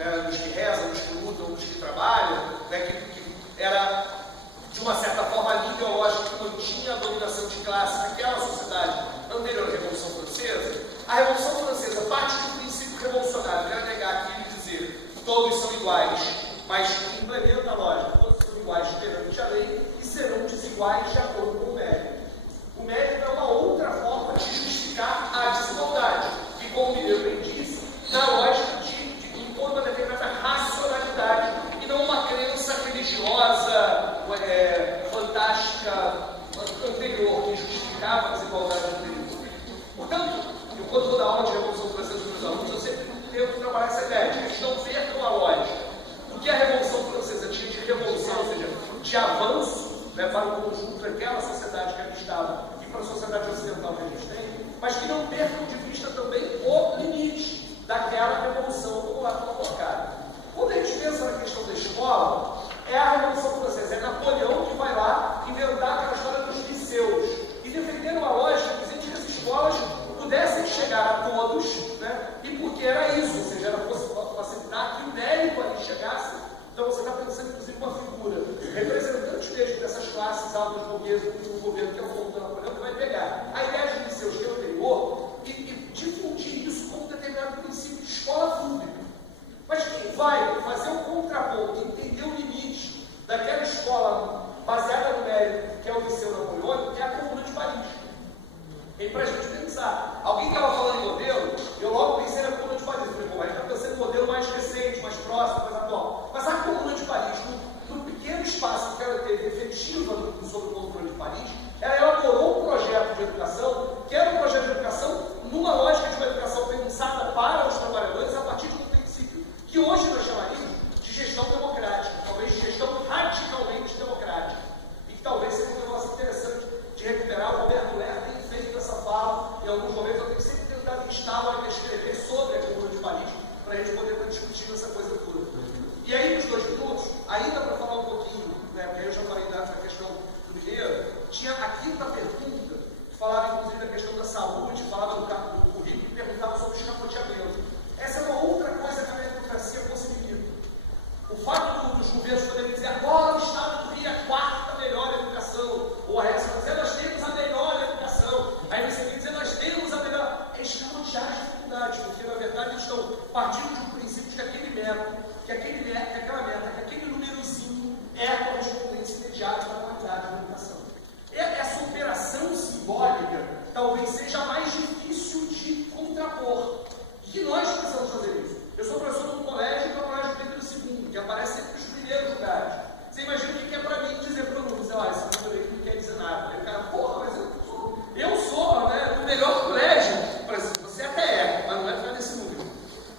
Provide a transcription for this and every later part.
né, dos que rezam, dos que lutam, dos que trabalham, né, que era, de uma certa forma, a linha ideológica que mantinha a dominação de classe naquela sociedade anterior à Revolução Francesa. A Revolução Francesa parte de um princípio revolucionário, que era negar aquilo e dizer que todos são iguais, mas implementa a lógica, todos são iguais perante a lei e serão desiguais de acordo com o mérito. O mérito é uma outra forma de justificar a desigualdade, que, como o Mineiro bem disse, na lógica de impor uma determinada racionalidade e não uma crença religiosa, fantástica, anterior, que justificava a desigualdade anterior. Portanto, eu, quando vou dar aula de Revolução Francesa para os meus alunos, eu sempre tento trabalhar essa ideia de que eles não percam a lógica do que a Revolução Francesa tinha de revolução, ou seja, de avanço, né, para o conjunto daquela sociedade que eles estavam e para a sociedade ocidental que eles têm, mas que não percam de vista também o limite daquela revolução, como lá foi colocado. Quando a gente pensa na questão da escola, é a Revolução Francesa, é Napoleão que vai lá inventar aquela história dos liceus e defender uma lógica dizendo que as escolas pudessem chegar a todos, né? E porque era isso, ou seja, era facilitar que o mérito ali chegasse. Então você está pensando, inclusive, uma figura representante mesmo dessas classes altas do governo, que é o povo do Napoleão, que vai pegar a ideia de liceus que é anterior e difundir isso como determinado princípio de escola pública. Mas quem vai fazer o contraponto, entender o limite daquela escola baseada no mérito, que é o liceu napoleônico, é a Comuna de Paris. E para a gente pensar, alguém estava falando em modelo, eu logo pensei na Comuna de Paris. Eu falei, bom, a gente está pensando em modelo mais recente, mais próximo, mais atual. Mas a Comuna de Paris, no pequeno espaço que ela teve efetiva sobre o Comuna de Paris, ela elaborou um projeto de educação, que era um projeto de educação numa lógica de uma educação pensada para os trabalhadores a partir de um princípio que hoje nós chamaríamos de gestão democrática, talvez de gestão radicalmente democrática. E que talvez seja um negócio interessante de recuperar. O Roberto Ler tem feito essa fala, em alguns momentos eu tenho sempre tentado instar a escrever sobre a Comuna de Paris, para a gente poder estar discutindo essa coisa toda. E aí, nos 2 minutos, ainda para falar um pouquinho, né, porque aí eu já falei da questão do Mineiro, tinha a quinta pergunta, que falava inclusive da questão da saúde, falava do currículo e perguntava sobre o escamoteamento. Essa é uma outra coisa que a meritocracia possibilita. O fato dos governos poderem dizer agora o Estado do Rio é a 4ª melhor educação, ou a Receita dizer nós temos a melhor educação, aí você tem que dizer nós temos a melhor, é escamotear as dificuldades, porque na verdade eles estão partindo de um princípio de que aquele método, que aquela meta, que aquele númerozinho é a correspondência imediata da qualidade da educação. Essa operação simbólica talvez seja a mais difícil de contrapor. E nós precisamos fazer isso. Eu sou professor de um colégio, que é o Colégio Pedro II, que aparece sempre nos primeiros lugares. Você imagina o que é para mim dizer para o aluno, esse número aí não quer dizer nada. Aí o cara, porra, mas eu sou né, do melhor colégio. Você até é, mas não é por causa desse número.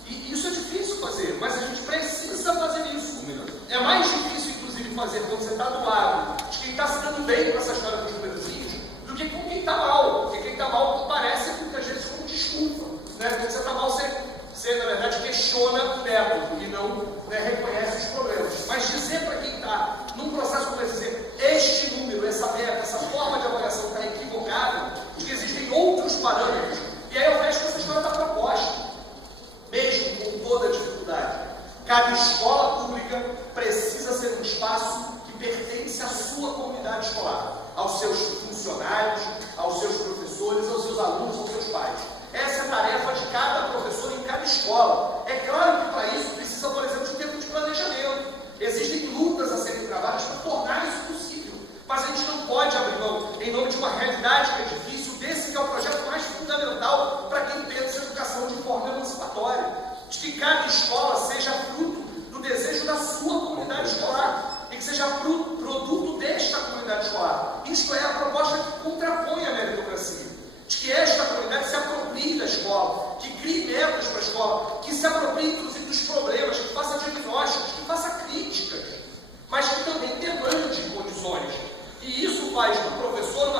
E isso é difícil fazer, mas a gente precisa fazer isso. É mais difícil, inclusive, fazer quando você está do lado de quem está se dando bem com essa história dos numerozinhos, do que com quem está mal. Porque quem está mal parece muitas vezes como desculpa. Né? Quando você está mal, você, na verdade, questiona o método e não reconhece os problemas. Mas dizer para quem está num processo como esse, dizer este número, essa meta, essa forma de avaliação está equivocada, porque existem outros parâmetros. E aí eu fecho com essa história da proposta, mesmo com toda a dificuldade. Cada escola pública precisa ser um espaço que pertence à sua comunidade escolar, aos seus funcionários, aos seus professores, aos seus alunos, aos seus pais. Essa é a tarefa de cada professor em cada escola. É claro que para isso precisa, por exemplo, de um tempo de planejamento. Existem lutas a serem travadas para tornar isso possível. Mas a gente não pode abrir mão, em nome de uma realidade que é difícil, desse que é o projeto mais fundamental para quem pensa em educação de forma emancipatória. De que cada escola seja fruto do desejo da sua comunidade escolar e que seja produto desta comunidade escolar. Isto é a proposta que contrapõe a meritocracia. De que esta comunidade se aproprie da escola, que crie metas para a escola, que se aproprie inclusive dos problemas, que faça diagnósticos, que faça críticas, mas que também demande condições. E isso faz do professor